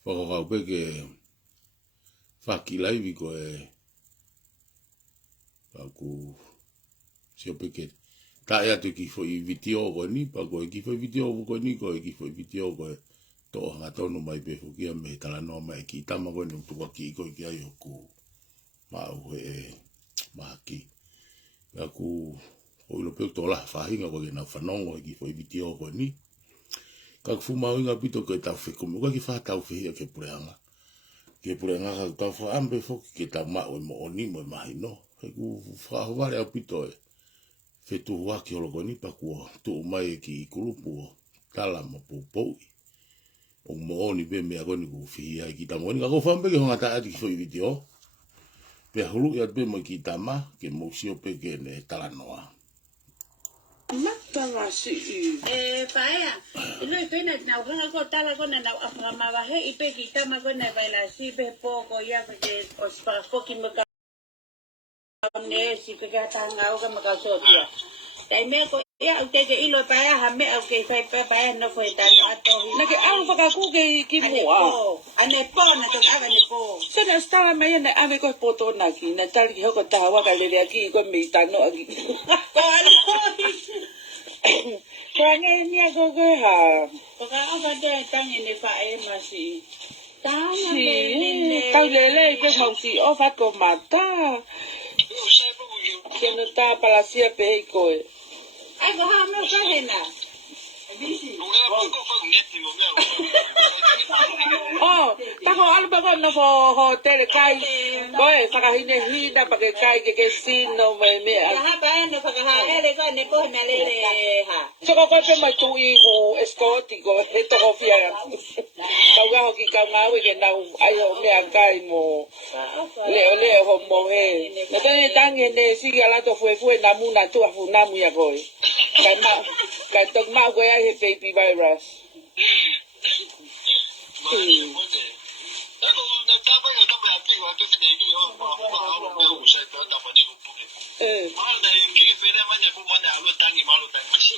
Whakakau pe ke whakilai wiko aku sio pe ke ta ea tu ki foi video ko ni pa ko ki foi video ko ni ko ki foi video ko to nga tonu mai pe fukia me tala no mai ki tama ko ni tu ki ko ki ai ku ma u ma ki aku o lo pe to la fa hinga ko na fanongo ki foi video ko ni ka fu ma nga pito ko ta fe ko mo ki fa ta fe ke pureanga ka ta fa ambe fo ki ta ma o mo ni mo mai no ku fa vale a pito fe tu wa ki lo ko ni pa ku tu mai ki kulupu tala mo po o mo ni be me agoni ku fi ai ki ta mo ni ka ko fa ambe ke nga ta ki foi video pe hulu ya be mo ki ta ma ke mo si o pe ke ne tala noa Matanga si paea. Ilo pena na uha ko tala ko na afama bahe ipe kita ma ko na baila si pe poco ya que os para foki me ka ne si pe ka tanga o ka me ka so dia. Dai me ko ya te ke ilo paea ha me o ke fai paea no foi tan ato. na ke au whaka ku ki mua. Ane po na to aga ne po. Se na stara mai na ame ko poto na ki na tali ki hoko taha waka lele aki ko me tano aki. Kaya ngayon niya ko ha. Paka aga de tangi ne fa e masi. Si, tau lele ke mau si o ko mata. Keno ta palasia pe ko e. Ai ko ha me ka hena. Oh, tako alba ko no fo hotel kai. Boy, whakahine hina pa ke kai ke sino mai mea. Ha ba no whakaha ele ko ne po na lele ha. Soko ko pe mai tu i ko escoti ko he to ko fia. Tau ga ho ki ka ngawe ke na ayo mea kai mo. Le ho mo he. Na tane tangi ne si ala to fue na mu na tu fu na mu ya ko. Kai to ma ko ya he baby virus.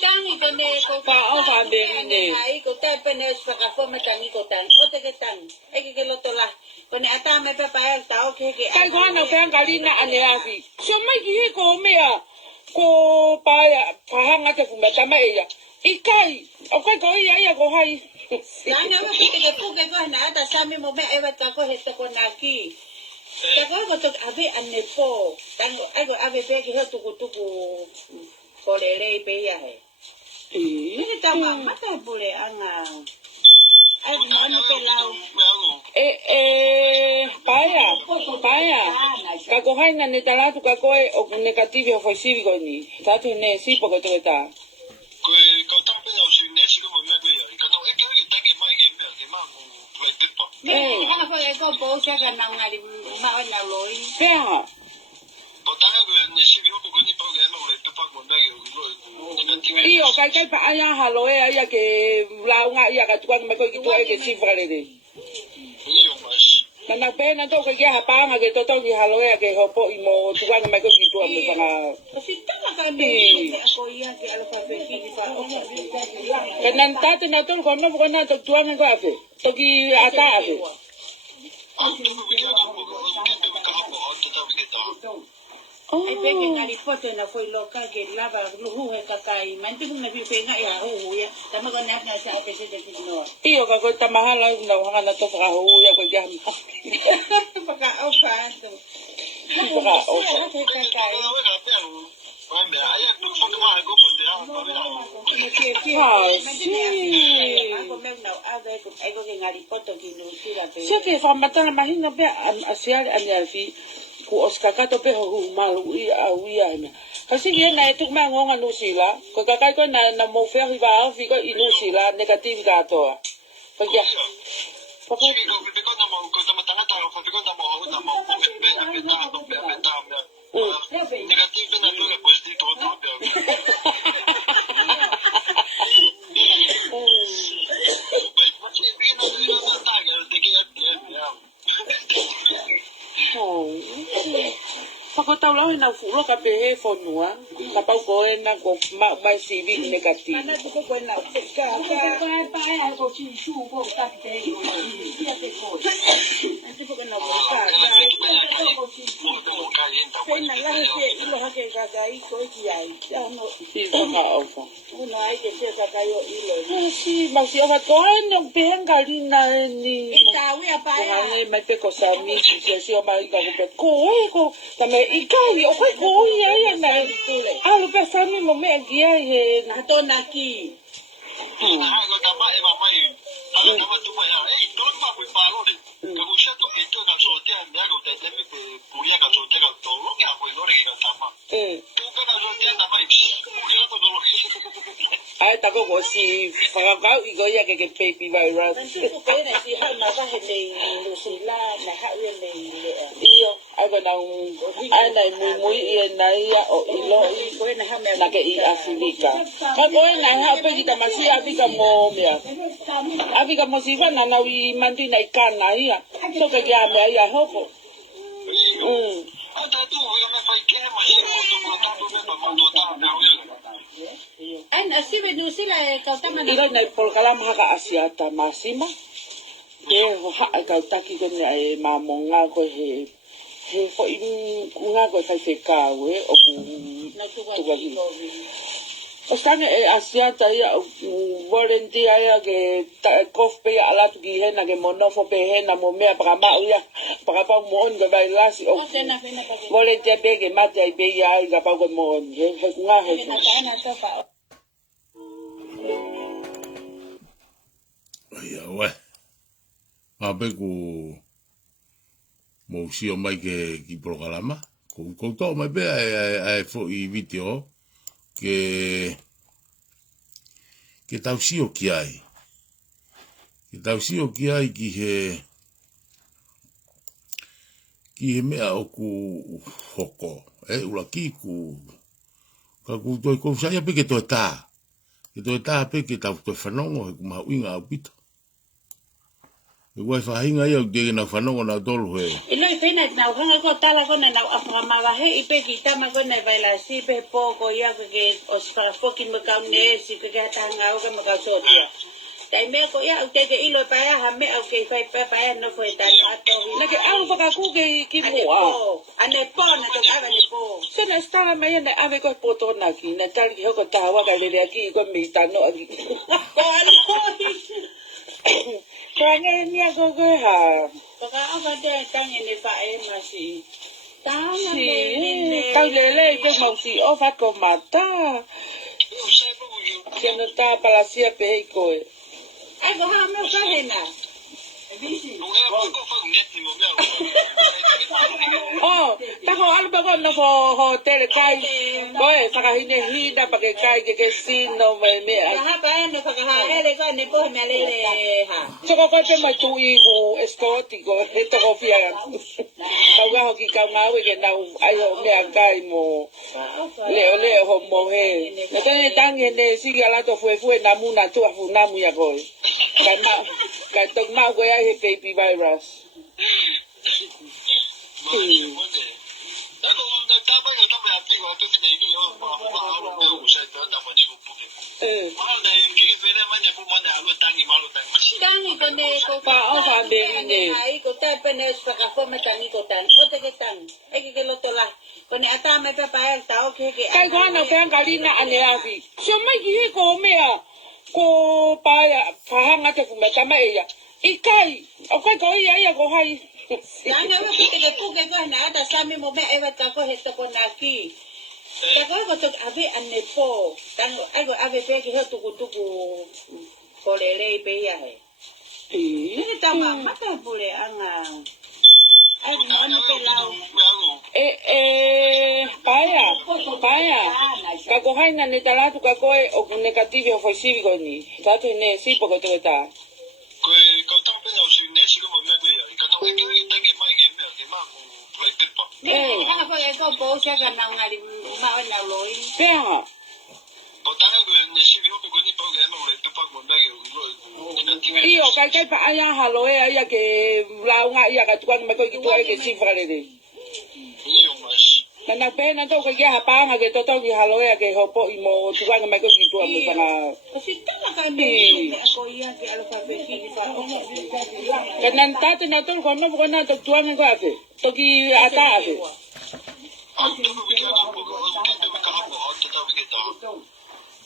Tangi ko ne ko Ka o fa be ne. ai ko te pene sa ka fo tangi ko tan. O te ke tan. E ke lo tola. Ko ne ata me pa pa ta o ke Kai ko na pe galina ane afi. So mai ki ko mea ko pa hanga te fu meta mai ya. Ikai, o kai ko ia ko hai. Nanya wa ki te pu ke ko na ata sa me mo me e wa ta ko he te ko na ki. Ta ko to ave ane po. Tango ai ko ave pe ki ho tu ko le pe ya he. Ini tama mata boleh anga. Ai mana pelau. Paya. Ka ko hai na ne tala tu ka ko e o negativo foi cívico ni. Ta tu ne si po ko to ta. Anga pa ko po sa ka nang ngali ma na loi. Pea. Iyo kai pa aya halo e aya ke lau nga ia ka tuan me ko ki tu e ke cifra le de. Na pena to ke ha pa nga ke to ki halo e ke hopo i mo tuan me ko ki tu me pa. Kasi tama ka ni ako iya ke alphabet ki pa o. Kenan tate na to ko no ko na to tuan ko afe. To ki ata afe. Ai pe ke ngali foto na foi loka ke lava luhu he kakai. Man tu me pi penga ya hu ya. Tama ko na na sa pe se de no. Iyo ka ko tamahala na hanga na to ka hu ya ko jam. Paka o ka to. Paka o ka. Kakai. Sia ke fa matana mahina be asial aniafi ku oskaka to pe ho malu ia me. Kasi ye na etuk ma ngonga no sila. Ko kakai ko na mo fer va fi ko inu sila negative ka to. Ko ya. Poko negative na lo que puedes todo Pako ko tau lau na fulo ka pehe fonua. Ka pau ko e na ko mai sivi negativo. Mana tu ko na ka pa ai ko chi su ko ta te yo ya te ko. Antu ko na ka ko chi su ko. Sai na la ke ilo ha ke ka ai ko ki ai. Ya no Si ko ka ofa. uno ai ke se ka yo ilo. Si masi ova ko no pehe ngalina ni. Ta wi apa ya. Ai mai pe ko sa mi si o mai ka ko tame ikai o kai ko ia na. Alu pe sa mi mo me gia he Na to na ki. Ai ta ko si fa i go ia ke baby virus. Nanti ko pe na si ha ma ka he nei lu si la na ha wi nei le. Iyo ai ga na ai na muy i na ia o ilo Ko na ha me na ke i Afrika. Ka ko na ha pe ki ta masi Afrika mo mea. Afrika mo si va na na wi mandi na ikana ia. So ke ya me ia hopo. Ai na si be du si la ka ta ma Ilo na por kala mahaka asiata masima. Ke ho ha ka taki ko na e mamonga ko he fo i nga ko sa se ka we o ku na tu wa tu ki wa ko. o stanga e asiata ia volunteer ia ke kof pe ala tu ki he na ke monofo pe he na mo mea para ma ia para pa mo on ga vai lasi o O se na pe na pa. volunteer be ke mate ai be ia ga pa ko mo on he nga he Na ta na ta pa. Ia, we. Ape ku mo si o mai ke ki programa. Ko to mai be ai fo I video ke tau si o ki ai. Ke tau si o ki ai ki he mea o ku hoko. Ula ki ku ka ku toi ko sa ia pe ke to ta. Ke to ta pe ke tau to fanongo he ku ma winga o pito. E wai whahinga ia de na whanongo na tolu he. Ilo I pena na hanga ko tala ko na afanga ma he I pe ki tama ko na vai la si pe po ko ia ko ke os para foki me ka ne si ke ta nga o ka me ka so dia. Dai me ko ia te ke ilo pa ya ha me o ke fai pa ya no foi tan ato. na ke au fa ku ke ki Ane mo a po, ane po na to ava ne po. se na sta mai na ave ko poto na ki na tal ki ko ta wa ka le ki ko mi ta no ki Ko ala ko. ko nge ni ko ha Paka ava de tang ne fa e ma si. Tang si ne. tau le pe mo si o fa ko mata que no ta para si pe ko Ai ko ha me ka he na. oh ta ko alba ko no ho tele kai ko e fa ka hine hina pa ke kai ke si no me Ha pa ne fa ka ha ele ko ne po me le ha. se ko te mai tu I go escotico e to ko fia ta wa ho ki ka ma we ke na ai ho me kai mo le ho mo he na ko ni tang ne si ga la to fue na mu na tu fu na mu ya ko ka to ma ko ya he baby virus Tangi ko ne ko pa o fa be ni ai ko ta pe ne sa ka fo me tangi ko tan. O te ke tan. E ke lo to la. Ko ne ata me pa pa ta o ke ke. kai ko na ka ngalina ane avi so mai ki ko me a ko pa fa hanga te fu me ta mai ya ikai o kai ko ia ko hai Yang awe ko te ku ke ko na ata sa mi mo me e ka ko he to ko na ki. Ta ko to ave ane po. Tan ai ko ave pe ke ho tu ku ko le pe ya he. Ini tama mata pule anga. Ai mo ne pe lao. Paya, ka ko hai na ne tala tu ka ko o negativo fo cívico ni. Ka tu ne si po ko te ta. Anga pa ko po siya ka nang ali ma na loi. Pea. Iyo kai pa aya halo e aya ke la nga ia ka tu me ko ki tu ai ke cifra le de. Na pena to ke hapanga ke toto ki haloya ke hopo imo tuanga mai ko ki tua mo panga. Kasi tama ka ni ako iya ke alfabet ki fa o. Kanan tate na to kono ko na to tuanga ko ate. To ki ata ate.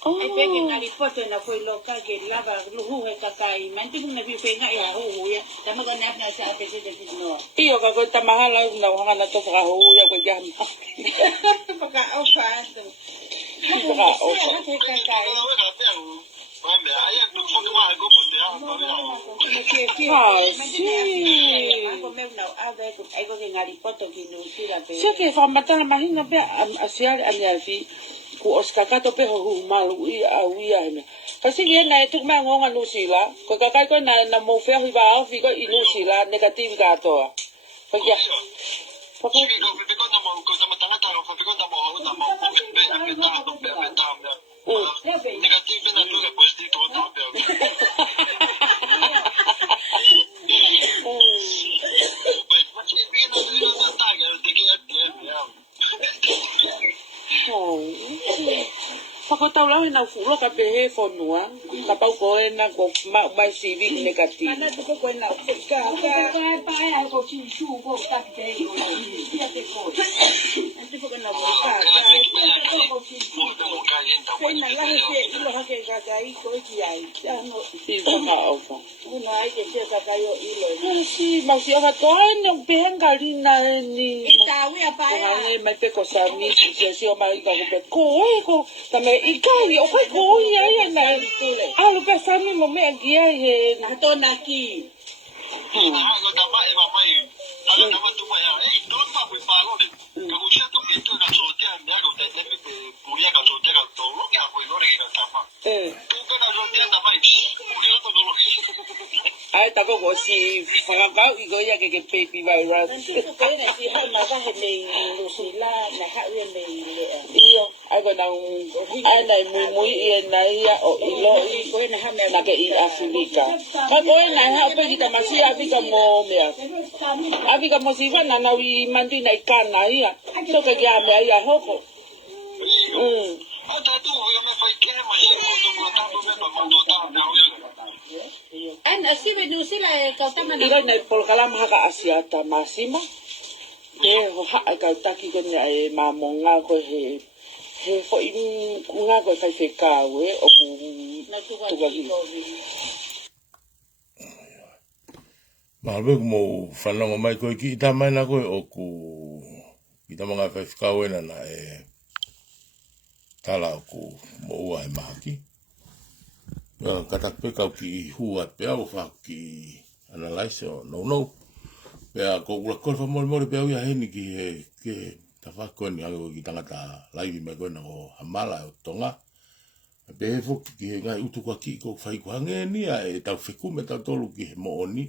Ai peke ngari poto na foi loka ke lava luhu he kakai menti kung nabi penga ya hu ya tama ka nap na sa apese de no Iyo ka ko tamahala na hanga na to sa ho ya ko jam. paka o fa to Saka o. he kakai Sake fa matala mahinga pe asial aniasi ku oskaka to pe ho malu I awia heme. Kasi ye na tu ma ngonga nusila ko kakai ko na mo fe hi ba fi ko inusila negative ka to. Pagya. Pagya. Pako tau lau na furo ka pehe fonua ka pau ko na ko mai civic negative. Mana tu ko na ka pa ya ko chi shu ko ta ke yo ya te ko antu ko na ka ko chi shu ko na la ke lo ha ke ka kai ko ki ai no Si saka o fa. no ai ke se ka kai yo ilo Si mausi o ka toa no pehe ngalina ni. ta wi pa ya Kaya may pe ko sa mi si o mai ka ko tame ikai o kai ko ia na. Alo pe sa mi mo me gia he. na to na ki Ai ta ko si fanga I go ya ke baby virus. ko na si ha ma ka he nei no si la na ha wi nei Iyo ai ko na ai na muy na ia o ilo ko na ha me na ke I Afrika. Ka ko na ha pe kita masih Afrika mo me. Afrika mo si va na wi mandi na ikana ia. So ke ya me ia hoko. an asibe no si la ka ta na Ilo na por kala mahaka asiata masima. He ho ha ka taki ko na e mamonga ko he fo nga ko kai fe ka we o ku na tu tu ga ko Malbe mo whanonga mai koe ki ita mai na koe o ku ki ta mga whaiwhikau ena na tala o ku mo ua he mahaki. Katak pe kau ki hua pea o wha ki analyse o no. Pea ko ula koe wha mori pea uia heni ki he ke ta whako ni ango ki tangata laivi mai koe na o hamala o tonga. Pe he fuki ki he ngai utu kwa ki ko whaikuhange ni a tau whikume tau tolu ki he mo oni.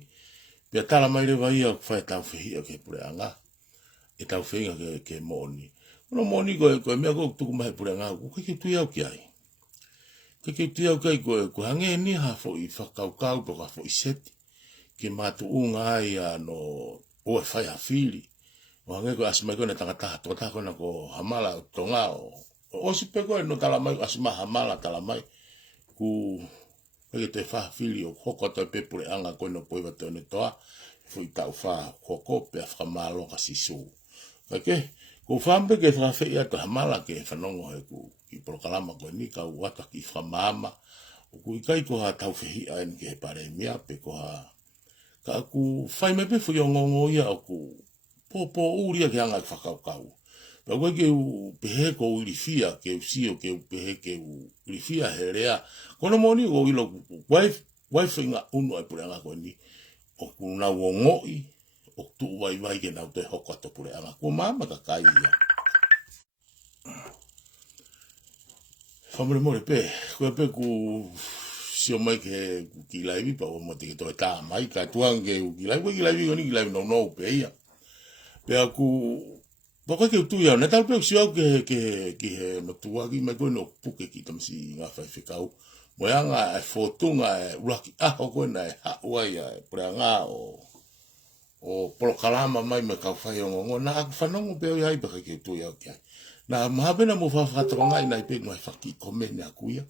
Pea tala mai rewa ia o whae tau whihi o ke pureanga. Tau whihinga ke mo oni. Ono mo oni koe mea koe tuku mahe pureanga. Ko ke tui au ki ai. Ke tui au kai koe hange ni ha fo I whakaukau po ka fo I seti. Ke mātu unga ai no oe whai a whiri. O hange koe asimai koe na tangataha. Tōtaha koe na ko hamala o tonga o. O sipe koe no tala mai asima hamala tala mai. Ku Pake te wha whiri o hoko toi pepure anga koe no poiwa te one toa. Fui tau wha hoko pe a whamalo ka sisu. Kake, ko whampe ke whawhi ato hamala ke whanongo he ku ki prokalama koe ni ka uata ki whamama. O ku ikai ko ha tau whihi aen ke he pare mea pe ko ha. Ka ku whai me pe fui o ngongo ia o ku popo uria ke anga whakaukau. Pea koe ke u pehe ko urifia ke u sio ke u pehe ke u urifia he rea. Kono moni o ilo waifinga unu ai pureanga koe ni. O kuna wongoi, o tu wai ke nau te hoko ato pureanga. Ko mama ka kai ia. Whamare more pe, koe pe ku sio mai ke ki laivi pa o mote ke toi tā mai. Ka tuang ke ki laivi koni ki laivi no pe ia. Pea ku Paka ke utu ia, ne tal pe sio au ke he no tuagi mai koe no puke ki tamsi ngā whaiwhikau. Moyanga e fotunga e uraki aho koe na e hauai e preanga o o polokalama mai me kau whai o ngongo, na aku whanongo peo iai baka ke tu iau kia. Na mahabena mo whawhatoronga i nai pe ngoe whaki komene aku ia,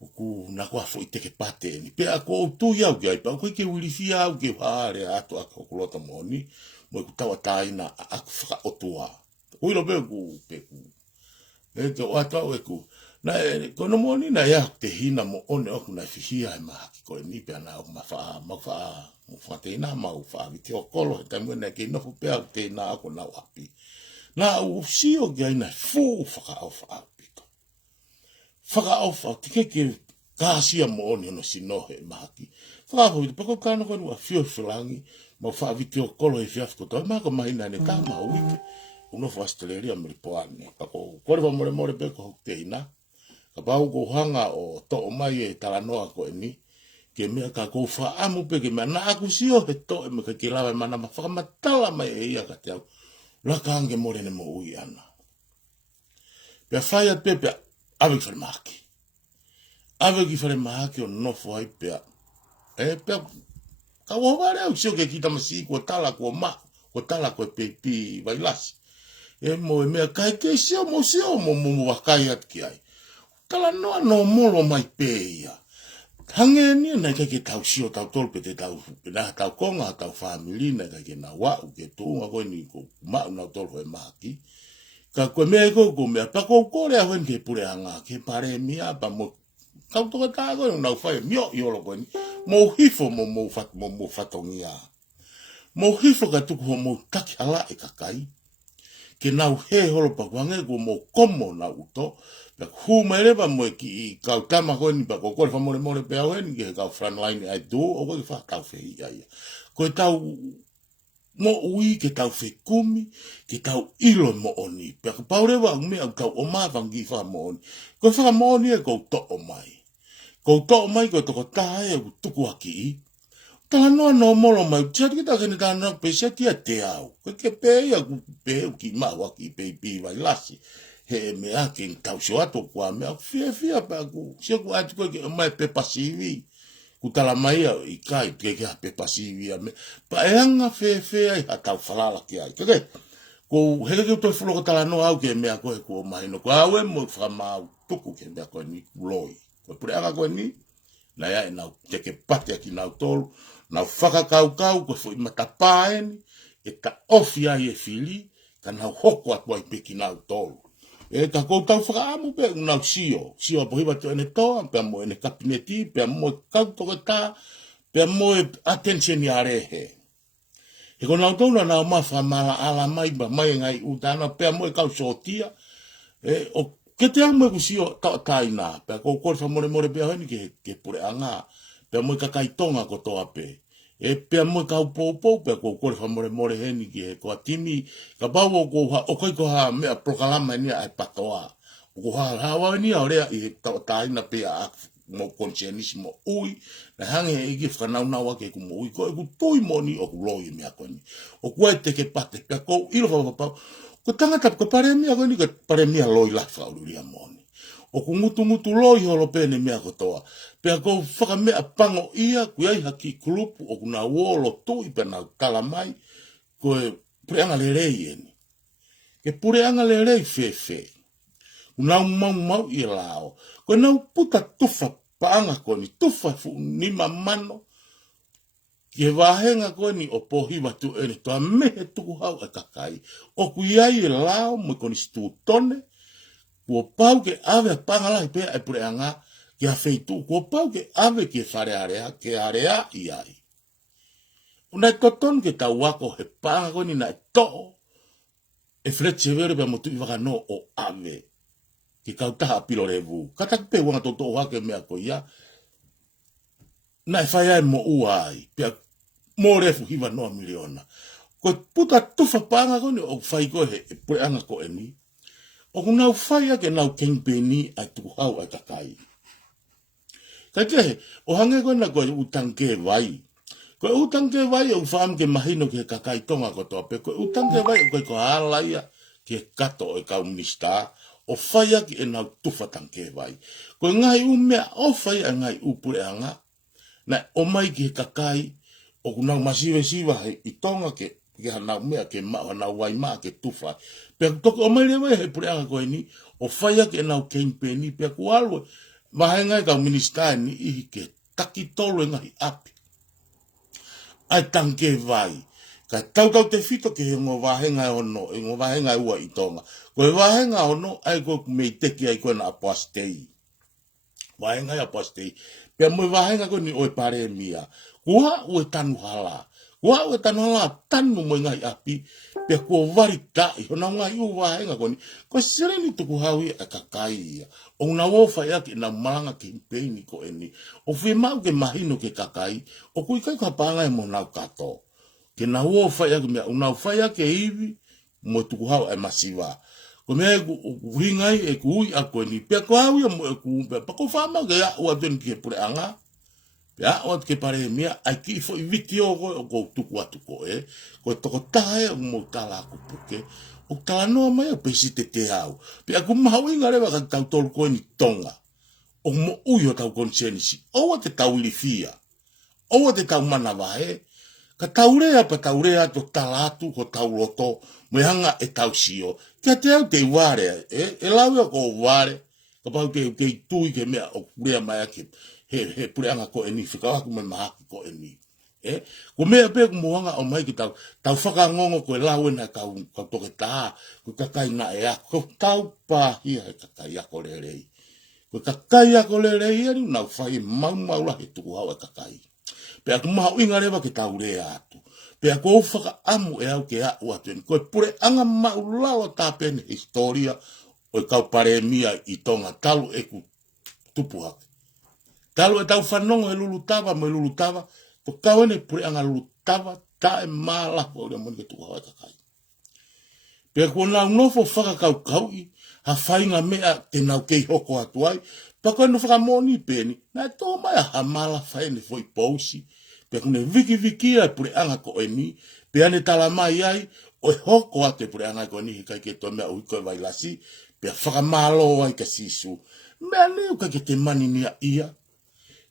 o ku na kua fo i teke pate ni. Pe ako o tu iau kia ipa, koe ke wilifia au ke whaare ato ako kulota moni, mo i ku tawa taina aku whaka otua. Uilo pe ku, e te o ato au e ku, na kono moni na ia te hina mo one oku na fihia e mahaki koe ni pe ana o mawha teina mau wha te o kolo he taimwe na ke nofu pe au teina ako na wapi. Na u sio kia ina fu whaka au wha pika. Whaka au wha tike ke kāsia mo one ono sinohe e mahaki. Whaka au wha pako kāna koe nua fio whilangi ma wha te o kolo he fiafko toa mako mahina ne kā maha uike. Unofu Australia mripoane. Pako kore wa more peko hok teina. Ka pau ko hanga o to o mai e talanoa ko e ni. Ke mea ka kou whaamu pe ke mea na aku sio he to e me ka ki lawa mana ma whakamatala mai e ia ka te au. Raka ange more ne mo ui ana. Pea whai at pe pea awe ki whare mahaki. Awe ki whare mahaki o nofo hai pea. E pea ka waware au sio ke kita masi ko tala ko ma. Ko tala ko e pe pi vailasi. E mo e mea kai ke sio mo wakai at ki ai. Tala noa no molo mai pe ia. Hange ni na ke tau sio tau tolpe te tau na tau konga tau family na ke na wa ke tu ngo ni ko ma na tolpo e maki. Ka ko me ko me pa ko le a wen ke pure anga ke pare mia pa mo tau to ta go na fa mio yo lo ko ni mo hifo mo fatongia. Mo hifo ka tu ko mo taki ala e kakai. Ke nau he holo pa wange ko mo komo na uto. Pe hu mere ba mo ki ka tama ko ni pa ko fa more pe au ni ke ka front line ai do o ko fa ka fe ia ia. Ko tau mo ui ke tau fe kumi ke tau ilo mo oni. Pe ka paure wa me au ka o ma vangi fa mo oni. Ko fa mo oni e ko to o mai. Ko to o mai ko to ko ta e tuku aki. Ta no molo mai chat ki ta ke ta na pe se ti te au. Ko ke pe ia ku pe ki ma wa ki pe pi vai lasi. He mea ke tau sio ato kua mea fia pa ku. Sio ku atu koe ke mai pe pasivi. Ku tala mai i kai ke pe pasivi a me. Pa e anga fea i hatau falala ki ai. Kake, ko heke ke utoi fulo ko tala no au ke mea koe kua mai no. Ko au e mo whamau tuku ke mea koe ni kuloi. Ko pure anga koe ni. Na ia e nau teke pate aki nau tolu. Nau whakakau koe fo i matapaeni. E ka ofi ai e fili. Ka nau hoko atua i peki nau tolu. E ka kou tau whakaamu pe unau sio. Sio a pohiwa tu ene toa, pe mo ene kabineti, pe mo kau toka tā, pe mo e attention i arehe. He ko nau tōna nau mawha mala ala mai, ba mai ngai utana, pe mo e kau sotia. E o ke te amu e ku sio tau taina, pe kou kore more pe ahoini ke pure anga, pe mo e kakai tonga ko toa pe. E pea mo kau pou pea ko kore more heni ki he koa timi ka pau o koi ko ha mea prokalama ni ai patoa o ko ha wa ni a rea i taina pea mo conscienismo ui na hange e ki whanau nawa ke ku mo ui ko e ku toi moni o ku loi mea koni o ku e teke pate pea ko ilo whapapau ko tangata ko pare mea koni ka pare mea loi la whaururia moni o ku ngutu loi holo pene mea kotoa. Pea kou whaka mea pango ia, ku ai haki kulupu, o ku na wolo tu i pena kala mai, koe pureanga le rei eni. Ke pureanga le rei fe. Ku nau mau i lao. Koe nau puta tufa paanga koe ni tufa fu nima mano, ke wahenga koe ni o pohiwa tu eni, toa mehe tuku hau e kakai. O ku iai e lao, mo koni stu tone, kua pau ke ave pangala i pea e pureanga ki a feitu. Kua pau ke ave ki e whare area, ke area i ai. Unai toton ke tau wako he panga koni na e to'o. E fletche vere pia motu i waka no o ave. Ki kautaha pilo revu. Katak pe wanga toto o hake mea ko ia. Na e whai ai mo ua ai. Pia mo refu hiwa noa miliona. Ko puta tufa panga koni o whai koe he e pureanga ko e ni. O ku nau whaia ke nau kengpeni ai tuku hau ai kakai. Kai kehe, o hange koe na koe utangke vai. Koe utangke vai o whaam ke mahino ke kakai tonga ko toa pe. Koe utangke vai o koe ko halaia ke kato o kau minista. O whaia ki e nau tufa tangke vai. Koe ngai umea o whaia ngai upure anga. Na o mai ki kakai o kuna masive siva he i tonga ke hana mea ke ma hana wai ma ke tufa pe toko o mai lewe he pureanga koe ni o whaia ke nau campaign ni pe ku alwe mahenga ka minister ni i ke taki tolu ngahi api ai tanke vai ka tau te fito ke ngo vahenga ono ngo vahenga ua i tonga ko vahenga ono ai ko me teki ai ko na apostei vahenga ya apostei pe mo vahenga ko ni o pare mia kua o tanu hala kua o tanu hala tanu mo ngai api pe ko varita i ona ngai u vahenga ko ni ko sereni tu ku hawi akakai o na wo fa ya ke na malanga campaign ko eni o fe mau ke mahino ke kakai o ku kai ka panga mo na kato ke na wo fa ya ke me una fa ya ke ivi mo tu ku hawi masiva ko me wingai e ku i ako ni pe ko hawi mo e ku pe pa ko fama ke ya o den ke pure anga ya o ke pare mia ai ki fo video ko tu ku atu ko ko to ko tae mo tala ku puke o tala no mai o pesi te au pe aku maui ngare wa ka tau tol ko ni tonga o mo uyo tau konsensi o te tau lifia o te tau mana vae ka taurea pa taurea to talatu ko tau loto mo hanga e tau sio ke te au te ware e lawe ko ware ka pau te tui ke mea o kurea mai ke he pureanga ko eni fika aku me mahaki ko eni ko mea pe ko moanga o mai ki tau whakangongo ko e lawe na kau toke taa ko kakai na e a ko tau pahia he kakai ako lerei ko kakai ako lerei anu nau whai mau la he tuku hau e kakai pe aku maha uinga rewa ke tau rea atu pe aku o whaka amu e au ke a uatuen ko e pureanga maulawa tāpene historia o e kau pare mia i tonga talu e ku tupu hake talo e tau whanongo e lulu tawa mo e lulu tawa ko kawane pure anga lulu tawa ta e mala po le moni ke tuka hoi kakai pe ko na nofo whaka kau i ha whainga mea te nau kei hoko atuai pa koe no whaka moni peni na tō mai a hamala whaene foi pousi pe kune viki ai pure anga ko e ni pe ane tala mai ai o e hoko ate pure anga ko ni kai ke tō mea ui koe vailasi pe whaka malo ai ka sisu mea leo kai ke te mani nia ia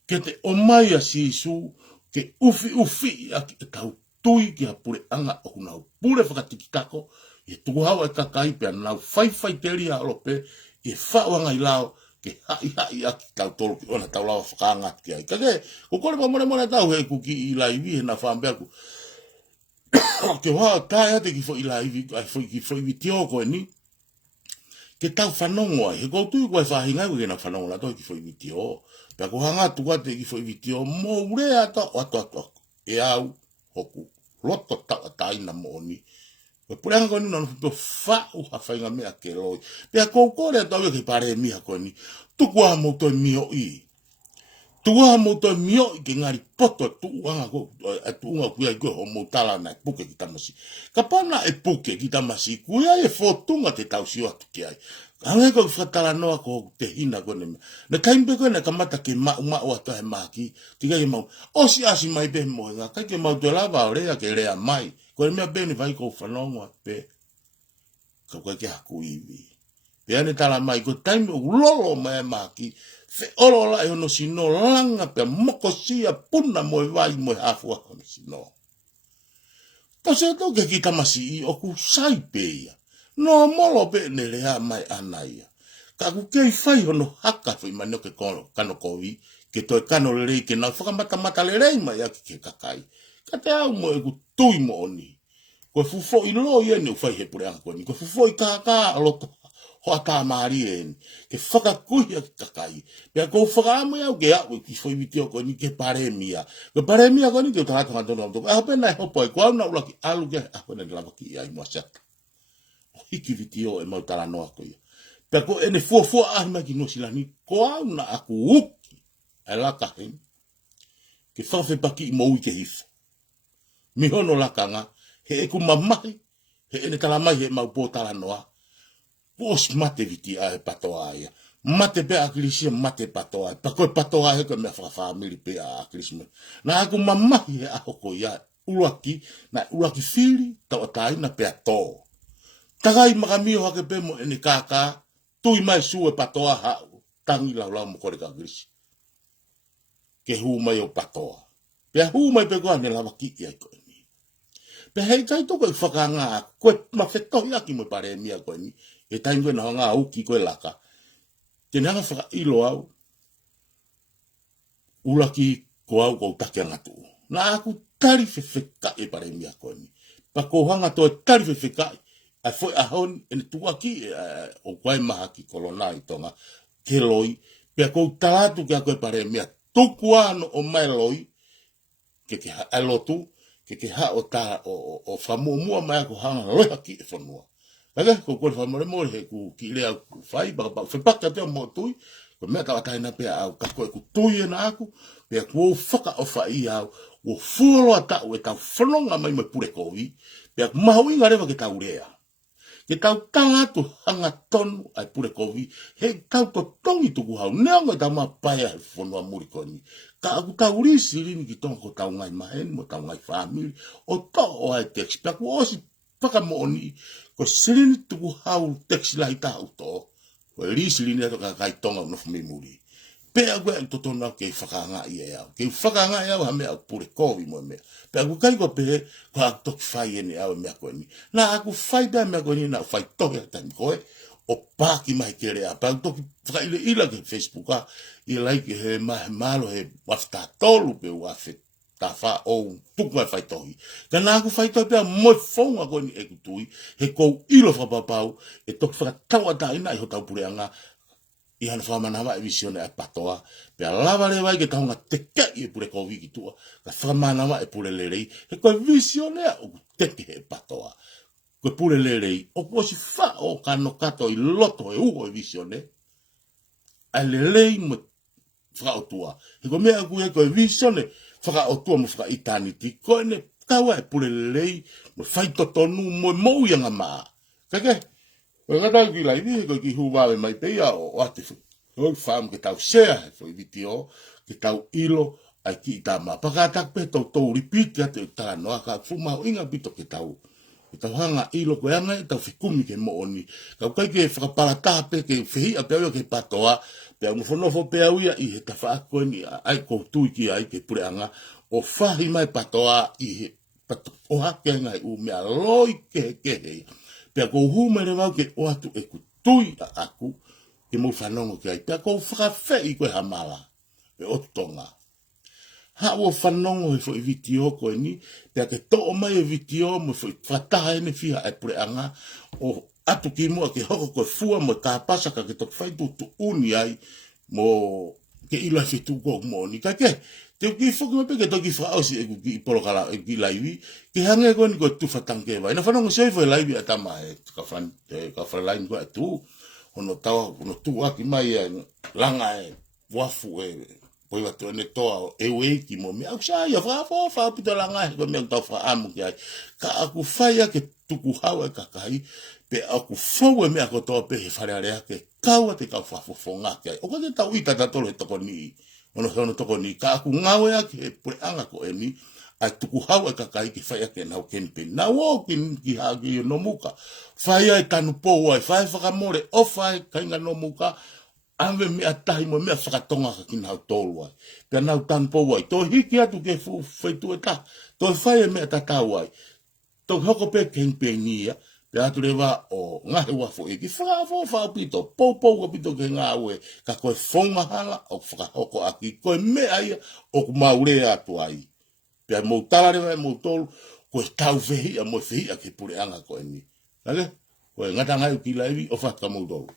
ke te o mai a sisu ke ufi a ke tau tui ki a pure anga o kunau pure whakatikitako e tukuhau e kakai pe anau whai te ria alope e whauanga i lao ke hai a ki tau tolu ki ona tau lawa whakaanga ki ai kage ko kore pa mone tau he kuki i laivi he na whambea ku ke whaa tae ate ki fo i laivi ki fo i vitio ko e ni ke tau whanongo ai he koutu i koe whahingai ko ke na whanongo la toi ki fo i vitio pe ko hanga tu ka te ki fo i vitio mo ure ata ato e au hoku loto taina mo ni ko pureanga ko ni no to fa u ha fainga me a ke loi pe ko kore to ke pare mi ko ni tu kwa mo to mio i tu wa mo to mio i ke ngari poto tu anga ko tu nga ku ai ko mo tala na puke ki tamasi ka pana e puke ki tamasi ku ai e fotunga te tau sio atu ki ai anga ko fatala no ko te hina ko ne na kaimbe ko na kamata ke ma o to he maki tiga i mau o si asi mai be mo nga ka ke mau to lava ore ke rea mai ko me bene vai ko fanongo pe ko ke haku ivi pe ane tala mai ko taimbe lolo mai maki fe olo la e no sino langa pe moko sia puna mo vai mo hafu no sino to se to ke kita masi o ku sai pe no molo pe ne rea mai anaia ka ku ke fai no haka foi mano ke kano kovi ke to kano le ke na foka mata le rei mai ke kakai ka te au mo e ku tui mo oni ko fufo i lo ye ne fai he pure ko ni ko fufo i ka loto ho ata mari en ke foka kuia kakai pe ko foka mo ya ke au ki foi vitio ko ni ke pare mia ko ni ke tra ka no to a pena ho poi ko na ulo ki alu ke a pena la ki ai mo sa hiki vitio e mau tala noa ko ia. Pea ko ene fua ahima ki no silani, ko au na aku uki, e laka hen, ke whawhe paki i moui ke hifo. Mihono laka nga, he eku mamahi, he ene tala mai he mau pō tala noa, pōs mate viti a he patoa ia. Mate pe akilisia mate patoa, pa koe patoa he ko mea whakawhamiri pe a akilisme. Na aku mamahi he aho ko ia, uruaki, na uruaki whiri, tau atai na pe a tō. Tagai makamio hake pe mo ene kaka, tui mai sue patoa hau, tangi lau mo kore ka grisi. Ke hu mai o patoa. Pea hu mai pe koa ne lava ki ia koe ni. Pea hei tai toko i whakanga koe mawhetohi aki mo pare mia koe ni. E tai ngoe na ngā uki koe laka. Te nanga whaka ilo au. Ulaki ko au ko take ngatu. Na aku tari whewheka e pare mia koe ni. Pa ko hanga to e tari whewheka ai foi a hon ene tuaki o koe maha ki kolona i tonga ke loi. Pea kou talatu kia koe pare mea tuku ano o mai loi ke ha alotu ke ha o ta o famu mua mai ko hanga loha ki e whanua. Kaka ko koe whamore mo he ku ki lea ku whai baka whepaka te mo tui ko mea tawataina pea au ka koe ku tui e na aku pea ku whaka o whai au o fuoroa tau e tau whanonga mai mai pure kovi pea mahu inga rewa ke tau rea. Ke tau tangatu hanga tonu ai pure kovi, he tau to tongi tuku hau, neonga tau maa paia he whanua muri koni. Ka aku tau risi rini ki tonga ko tau ngai mahen, mo tau ngai whamiri, o to o ai teksi, pia ku osi whakamooni, ko sirini tuku hau teksi lahi tau to, ko risi rini ato kai tonga unofu me muri. Pea koe to tona ke whakanga i e au. Ke whakanga i au ha mea pure kovi mo mea. Pea ku kai ko pe ko ak toki whai ene au mea koe ni. Na aku whai pea mea koe ni na whai toki a tani koe. O pāki mai ke rea. Pea toki whakaile ila ke Facebook a. I lai ke he malo he wafta tolu pe wafe. Ta wha o tuku mai whai toki. Ka na aku whai toki pea moi whaunga koe ni e kutui. He kou ilo whapapau. E toki whakatawa ta ina i ho tau pure anga. I hana whamanawa e visione a patoa. Pea lava le vai ke taunga teke i e pure kovi ki tua. Ka whamanawa e pure le rei. He koe visione a o teke he patoa. Koe pure le rei. O kosi wha o kano kato i loto e uho e visione. A le rei mo whakaotua. He koe mea kui e koe visione whakaotua mo whakaitaniti. Koe ne taua e pure le rei. Mo whaitotonu mo mouianga maa. Kake? Koe ngatau ki lai vihe koe ki huwawe mai peia o ate fu. Koe whaam ke tau sea he fo i vitio, ke tau ilo ai ki i tama. Pakatak pe tau tau ripiti ate o tānoa ka fumau inga bito ke tau. Ke tau hanga ilo koe anga e tau whikumi ke mooni. Kau kai ke whakapalata pe ke whihia pe au ke patoa, pe au mwhanofo pe au ia i he tawhaako ni ai koutui ki ai ke pure anga, o whahi mai patoa i he o hake ngai u mea loi ke hei. Pea kou humere wau ke o atu e kutui a aku, ke mou whanongo ki ai. Pea kou whakawhe i koe hamala, e o tonga. Ha o whanongo he fo i vitio koe ni, pea ke to'o mai e vitio, mo fo i whataha ene whiha ai pure anga, o atu ki mua ke hoko koe fua, mo ka pasaka ke tok whaitu tu uni ai, mo ke ilo e whitu kou mo ni. Ka ke, te ki whuki me peke toki whaosi e ki polokala e ki laiwi, ki hange koe ni koe tu whatanke wai. Na whanongo sei fo e laiwi a tama e ka whalaini koe tu, hono tawa, hono tu aki mai e langa e wafu e poi watu ene toa e weiki mo me. Aku sa ia whapito langa e koe mea tau whaamu ki ai. Ka aku whaia ke tuku hawa e kakai, pe aku whau e mea kotoa pe he wharearea ke kaua te kau whafofonga ki ai. O koe te tau ita tatolo he toko ni ono hono toko ni ka aku ngawe ake e pure anga ko e ni ai tuku hau e kakai ki whaia ke nau kenpen. Na wo ki hagi o nomuka. Whaia e tanu pou ai, whaia whakamore o whaia kainga nomuka, ame mea tahi mo mea whakatonga ka ki nau tolu ai. Pea nau tanu pou ai. Tō hiki atu ke whaitu e ta. Tō whaia mea tatau ai. Tō hoko pe kenpen ni ia. Pea atu rewa o ngahe wafo e ki whapito. Pou ka pito ke ngā ue. Ka koe whonga hanga o whakahoko aki. Koe mea ia o ku maure atu ai. Pea mou talarewa e mou tolu. Koe tau whehia mo whehia ke pure anga koe ni. Kage? Koe ngata ngai u ki laiwi o whaka mou tolu.